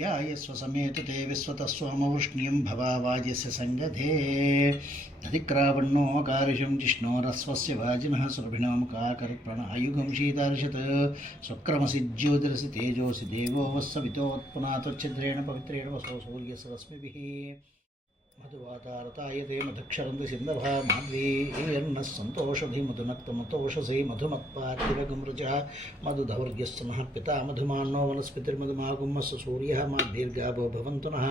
ध्यायस्व समेत ते विश्वतस्वामवृष्ण्यं भवावाजस्य सङ्गधे दधिक्रावण्णो कारिशं जिष्णोरस्वस्य वाजिनः सुरभिणो मुखाकर्प्रणयुगं शीतार्षत् स्वक्रमसि ज्योतिरसि तेजोसि देवो वस्सवितोत्पुनातोच्छिद्रेण पवित्रेण वसो सूर्यस्य रश्मिभिः मधुवातारतायते मधुक्षरन्ति सिन्धवः माध्वीर्नः सन्तोषधि मधुनक्तमतोषसि मधुमत्पार्थिवगुमृजः मधुधौर्यस्य नः पिता मधुमान्नो वनस्पतिर्मधुमागुम्मस्य सूर्यः माद्भिर्गावो भवन्तु नः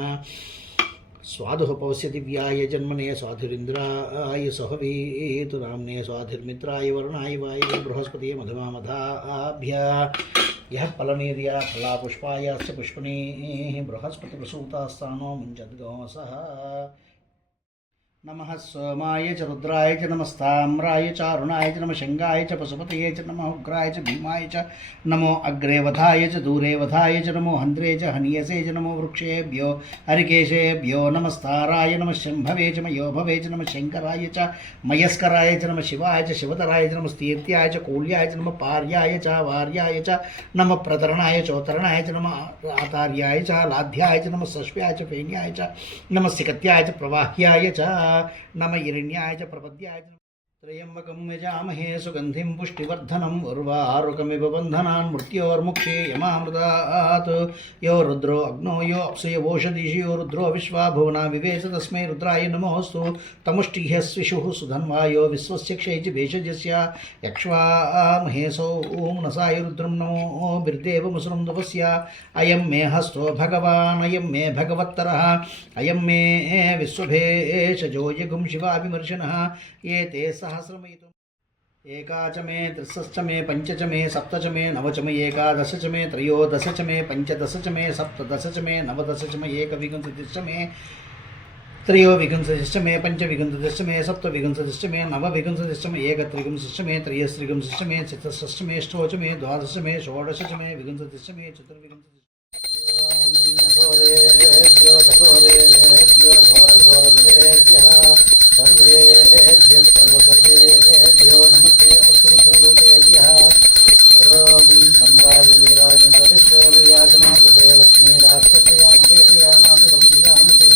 स्वादुः पवस्य दिव्याय जन्मने स्वाधुरिन्द्राय सहवीतु नाम्ने स्वाधुर्मित्राय वरुणाय वायवे बृहस्पतिये मधुमामधाभ्य यः फलनेर्या फलापुष्पायास्य पुष्पणेः बृहस्पतिप्रसूतास्तानो मुञ्चद्गोमसः नमः सोमाय च रुद्राय च नमस्ताम्राय च अरुणाय च नमः शङ्गाय च पशुपतये च नमः उग्राय च भीमाय च नमो अग्रे वधाय च दूरे वधाय च नमो हन्त्रे च हनीयसे च नमो वृक्षेभ्यो हरिकेशेभ्यो नमस्ताराय नमः शम्भवे च मयोभवे च नमः शङ्कराय च मयस्कराय च नमः शिवाय च शिवतराय च नमः स्तीर्त्याय च कूल्याय च नमः पार्याय च वार्याय च नमः प्रतरणाय चोत्तरणाय च नमः आतार्याय च लाध्याय च नमः सश्व्याय च फेन्याय च नमः सिकत्याय च प्रवाह्याय च नम हिरण्याय च प्रपद्याय त्र्यम्बकं यजामहे सुगन्धिं पुष्टिवर्धनम् उर्वारुकमिव बन्धनान् मृत्योर्मुक्षे यमामृतात् यो रुद्रो अग्नो यो अप्सुयवोषधिषि यो रुद्रो विश्वा भुवना विवेश तस्मै रुद्राय नमोऽस्तु तमुष्टिह्य स्विषुः सुधन्वा यो विश्वस्य क्षयति भेषजस्य यक्ष्वामहेसो मनसाय रुद्रं नमो बिर्देवमुसृं तपस्य अयं मे हस्तो भगवान् अयं मे भगवत्तरः अयं मे विश्वभेषजो यगुं शिवाभिमर्शनः ये ते सहस्रमयितुम् एका च मे त्रिस्सश्च मे पञ्च च मे सप्त च मे नव च मे एकादश च मे त्रयोदश च मे पञ्चदश च मे सप्तदश च मे नवदश च मे एकविंशतिश्च मे त्रयोविंशतिश्च मे पञ्चविंशतिश्च मे सप्तविंशतिश्च मे नवविंशतिश्च मे एकत्रिंशतिश्च मे त्रयस्त्रिंशतिश्च मे चतुष्षष्ठ मे अष्टौ च मे द्वादश मे षोडश च मे विंशतिश्च मे चतुर्विंशतिश्च सर्वेभ्यः सर्वसर्वेभ्यो नमस्ते अस्तु सर्वरूपेभ्यः ॐ सम्राजलिराजं तदिश्वरयाजमा कुबे लक्ष्मीराष्ट्रस्यामुखेयामादकं दिशामते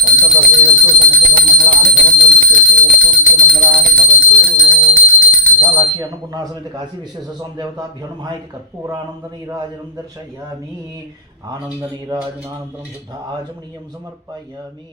सन्ततसेवस्तु समस्तसन्मङ्गलानि भवन्तु नित्यस्यस्तु नित्यमङ्गलानि भवन्तु विशालाक्षी अन्नपूर्णा समेत काशी विश्वेश्वरस्वामी देवताभ्यो नमः इति कर्पूरानन्दनीराजनं दर्शयामि आनन्दनीराजनानन्तरं शुद्ध आचमनीयं समर्पयामि।